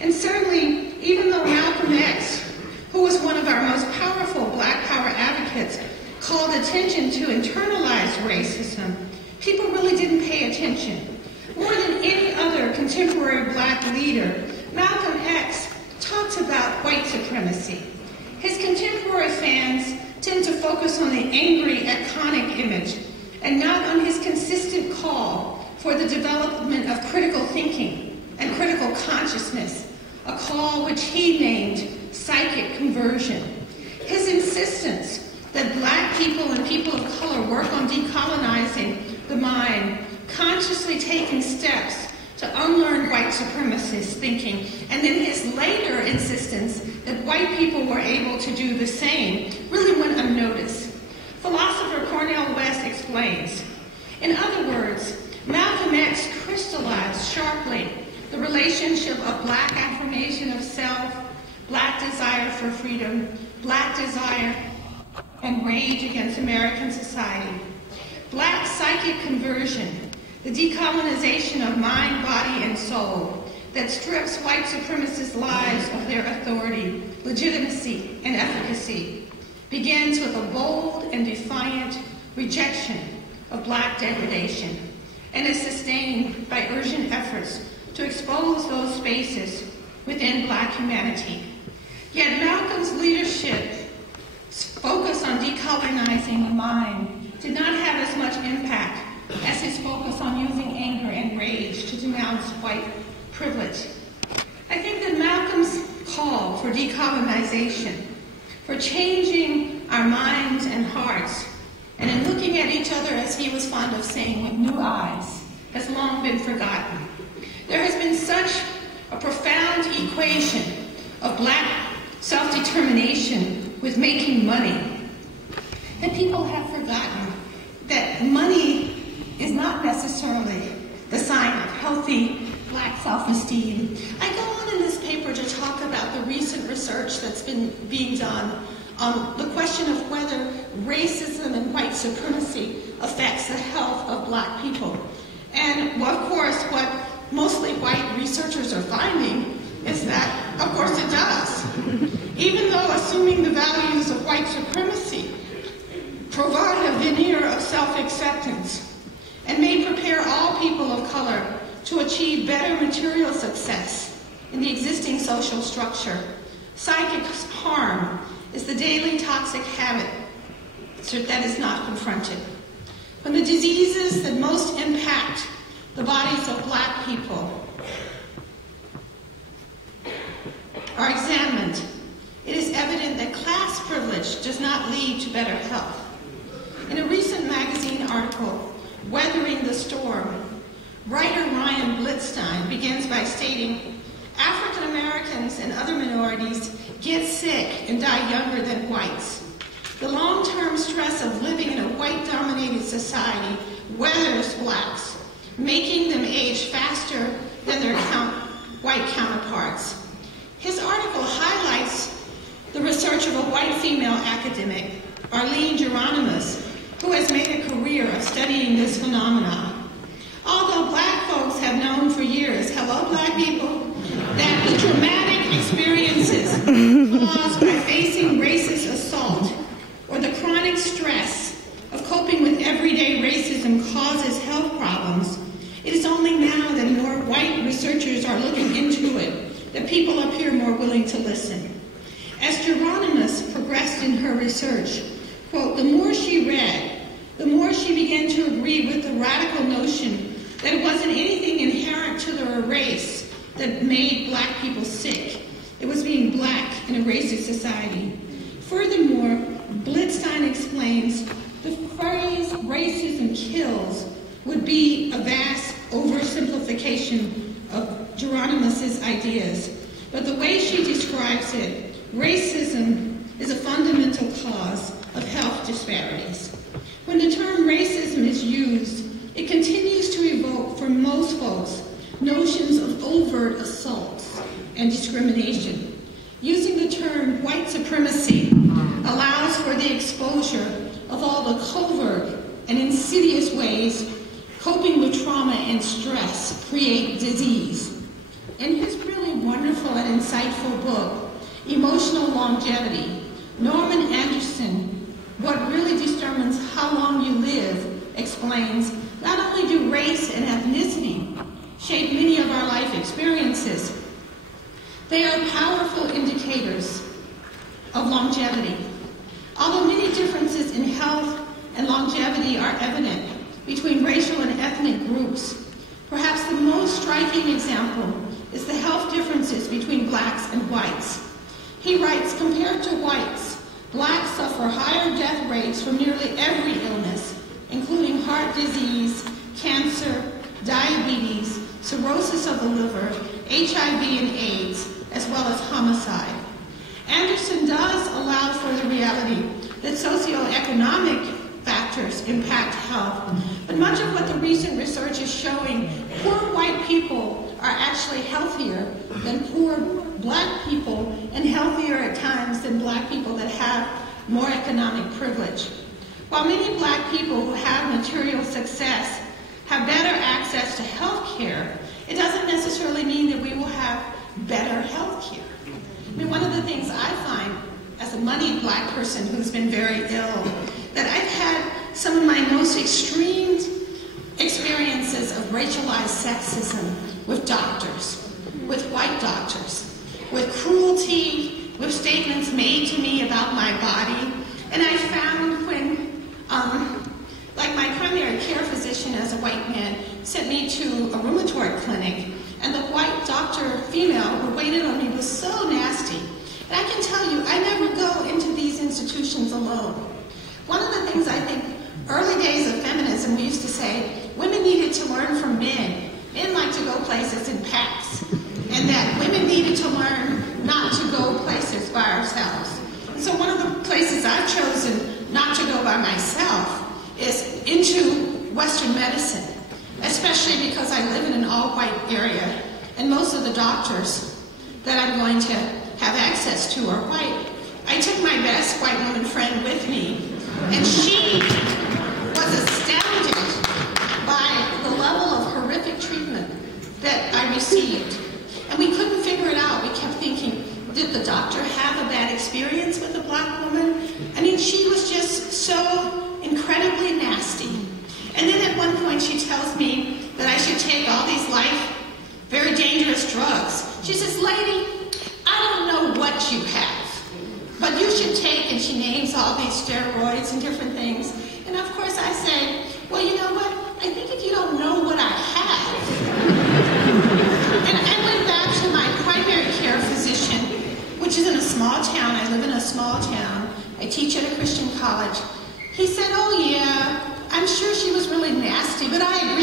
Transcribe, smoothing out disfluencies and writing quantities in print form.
And certainly, even though Malcolm X, who was one of our most powerful Black power advocates, called attention to internalized racism, people really didn't pay attention. More than any other contemporary Black leader, Malcolm X talked about white supremacy. His contemporary fans tend to focus on the angry, iconic image and not on his consistent call for the development of critical thinking and critical consciousness, a call which he named psychic conversion. His insistence that Black people and people of color work on decolonizing the mind, consciously taking steps to unlearn white supremacist thinking, and then his later insistence that white people were able to do the same really went unnoticed. Philosopher Cornel West explains, in other words, Malcolm X crystallized sharply the relationship of Black affirmation of self, Black desire for freedom, Black desire and rage against American society, Black psychic conversion, the decolonization of mind, body, and soul that strips white supremacist lives of their authority, legitimacy, and efficacy, begins with a bold and defiant rejection of Black degradation and is sustained by urgent efforts to expose those spaces within Black humanity. Yet Malcolm's leadership's focus on decolonizing the mind did not have as much impact as his focus on using anger and rage to denounce white privilege. I think that Malcolm's call for decolonization, for changing our minds and hearts, and in looking at each other, as he was fond of saying, with new eyes, has long been forgotten. There has been such a profound equation of Black self-determination with making money that people have forgotten that money is not necessarily the sign of healthy Black self-esteem. I go on in this paper to talk about the recent research that's been being done on the question of whether racism and white supremacy affects the health of Black people. And well, of course, what mostly white researchers are finding is that, of course, it does. Even though assuming the values of white supremacy provide a veneer of self-acceptance and may prepare all people of color to achieve better material success in the existing social structure, psychic harm is the daily toxic habit that is not confronted. When the diseases that most impact the bodies of Black people are examined, it is evident that class privilege does not lead to better health. In a recent magazine article, Weathering the Storm, writer Ryan Blitzstein begins by stating, African Americans and other minorities get sick and die younger than whites. The long-term stress of living in a white-dominated society weathers Blacks, making them age faster than their white counterparts. His article highlights the research of a white female academic, Arlene Geronimus, who has made a career of studying this phenomenon. Although Black folks have known for years, hello Black people, that the traumatic experiences caused by facing racist assault or the chronic stress of coping with everyday racism causes health problems, it is only now that more white researchers are looking into it that people appear more willing to listen. As Geronimus progressed in her research, quote, the more she read, the more she began to agree with the radical notion that it wasn't anything inherent to their race that made Black people sick. It was being Black in a racist society. Furthermore, Blitzstein explains the phrase racism kills would be a vast oversimplification of Geronimus's ideas. But the way she describes it, racism is a fundamental cause of health disparities. When the term racism is used, it continues to evoke for most folks notions of overt assaults and discrimination. Using the term white supremacy allows for the exposure of all the covert and insidious ways coping with trauma and stress create disease. In his really wonderful but insightful book, Emotional Longevity, Norman Anderson, What Really Determines How Long You Live, explains, not only do race and ethnicity shape many of our life experiences, they are powerful indicators of longevity. Although many differences in health and longevity are evident between racial and ethnic groups, perhaps the most striking example is the health differences between blacks and whites. He writes, compared to whites, blacks suffer higher death rates from nearly every illness, including heart disease, cancer, diabetes, cirrhosis of the liver, HIV and AIDS, as well as homicide. Anderson does allow for the reality that socioeconomic factors impact health, but much of what the recent research is showing, poor white people are actually healthier than poor black people, and healthier at times than black people that have more economic privilege. While many black people who have material success have better access to health care, it doesn't necessarily mean that we will have better health care. I mean, one of the things I find as a moneyed black person who's been very ill, that I've had some of my most extreme experiences of racialized sexism with doctors, with white doctors, with cruelty, with statements made to me about my body. And I found when, like my primary care physician as a white man sent me to a rheumatoid clinic, and the white doctor, female, who waited on me was so nasty. And I can tell you, I never go into these institutions alone. One of the things I think, early days of feminism, we used to say, women needed to learn from men. Men like to go places in packs. And that women needed to learn not to go places by ourselves. And so one of the places I've chosen not to go by myself is into Western medicine, especially because I live in an all-white area, and most of the doctors that I'm going to have access to are white. I took my best white woman friend with me, and she was astounded by the level of horrific treatment that I received. And we couldn't figure it out. We kept thinking, did the doctor have a bad experience with a black woman? I mean, she was just so incredibly nasty. And then at one point she tells me that I should take all these very dangerous drugs. She says, lady, I don't know what you have, but you should take, and she names all these steroids and different things. And of course I say, well, you know what? I think if you don't know what I have. And I went back to my primary care physician, which is in a small town. I live in a small town. I teach at a Christian college. He said, oh yeah, I'm sure she was really nasty, but I